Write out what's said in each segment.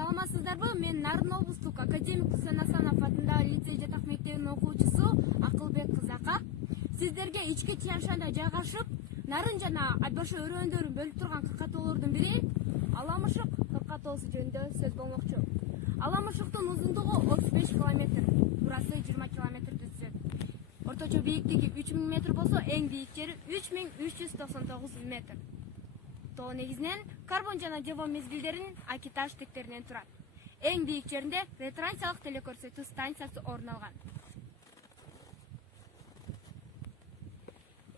Саламатсыздарбы? Мен Нарын облустук академик Үсен Асанов атындагы лицей жатак мектебинин окуучусу Акылбек Кызака. Сиздерге ички Тянь-Шанда жайгашып, нарын жана Айбашы өрөөндөрүн бөлүп турган кыркатоолордун бири Аламышык кыркатоосу жөнүндө сөз болмокчу. Аламышыктын узундугу 35 километр, турасы 20 километр түзөт. Орточо бийиктиги 3000 метр болсо, эң бийик жери 3399 метр. Тоо негизинен карбон жана жабо мезгилдеринин Акиташ тектеринен турат. Эң бийик жеринде ретрансиялык телекөрсөтүү станциясы орун алган.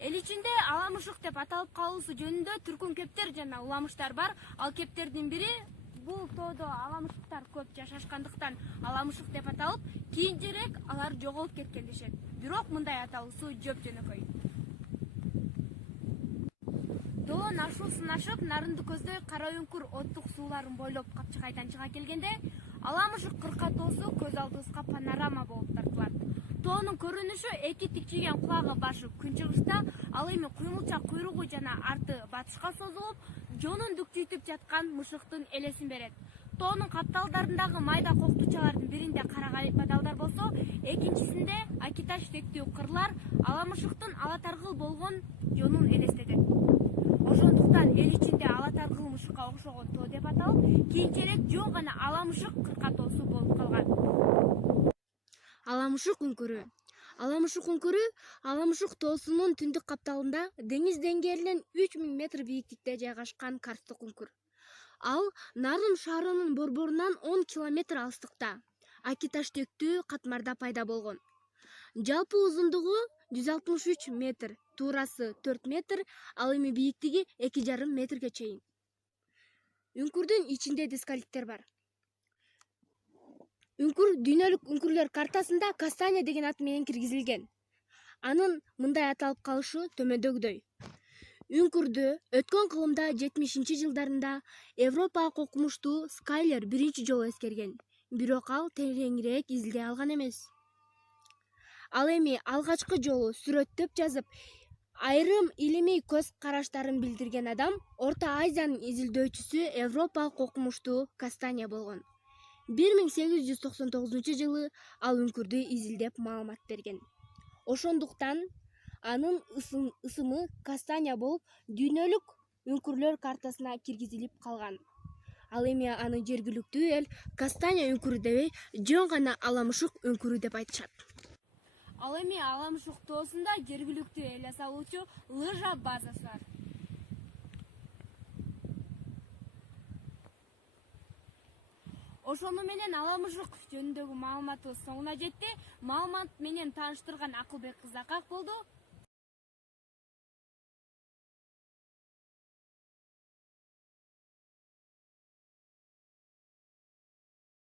Эл ичинде Аламышык деп аталып калуусу жөнүндө түркүн кептер жана уламыштар бар. Ал кептердин бири бул тоодо аламышыктар көп жашашкандыктан Аламышык деп аталып, кийинчерээк алар жоголуп кеткен дешет. Бирок мындай аталуусу жөп жөнөкөй. Тоон ашуусун ашып, Нарынды көздөй кара үңкүр оттук сууларын бойлоп Капчыгайдан чыга келгенде, Аламышык кыркатоосу көз алдыбызга панорама болуп тартылат. Тоонун көрүнүшү эки тикчиген кулагы башы күнчыгышта, ал эми куймулча куйругу жана арты батышка созулуп, жонун дүктүйтүп жаткан мышыктын элесин берет. Тоонун капталдарындагы майда коктучалардын биринде карагай бадалдар болсо, экинчисинде Акиташ тектүү кырлар Аламышыктын ала таргыл болгон жонун элестетет. Ошондуктан эл ичинде ала таргыл мышыкка окшогон тоо деп аталып, кийинчерээк жөн гана Аламышык кыркатоосу болуп калган. Аламышык үңкүрү. Аламышык үңкүрү Аламышык тоосунун түндүк капталында деңиз деңгээлинен 3000 метр бийиктикте жайгашкан карсттык үңкүр. Ал Нарын шаарынын борборунан 10 километр алыстыкта, Акиташ тектүү катмарда пайда болгон. Жалпы узундугу 163 метр, туурасы 4 метр, ал эми бийиктиги 2,5 метрге чейин. Үңкүрдүн ичинде дискаликтер бар. Үңкүр дүйнөлүк үңкүрлөр картасында Кастаня деген ат менен киргизилген. Анын мындай аталып калышы төмөндөгүдөй. Үңкүрдү өткөн кылымда 70-жылдарында Европага окумуштуу Скайлер биринчи жолу эскерген, бирок ал тереңирээк изилдей алган эмес. Ал эми алгачкы жолу сүрөттөп жазып, айрым илимий көз караштарын билдирген адам Орто Азиянын изилдөөчүсү Европалык окумуштуу Кастаня болгон. 1899-жылы ал үңкүрдү изилдеп маалымат берген. Ошондуктан анын ысымы Кастаня болуп, дүйнөлүк үңкүрлөр картасына киргизилип калган. Ал эми аны жергиликтүү эл Кастаня үңкүрү дебей, жөн гана Аламышык үңкүрү деп айтышат. Ал эми Аламышык тоосунда жергиликтүү эл салуучу лыжа базасы бар. Ошону менен Аламышык жөнүндөгү маалыматыбыз соңуна жетти. Маалымат менен тааныштырган Акылбек Кызакак болду.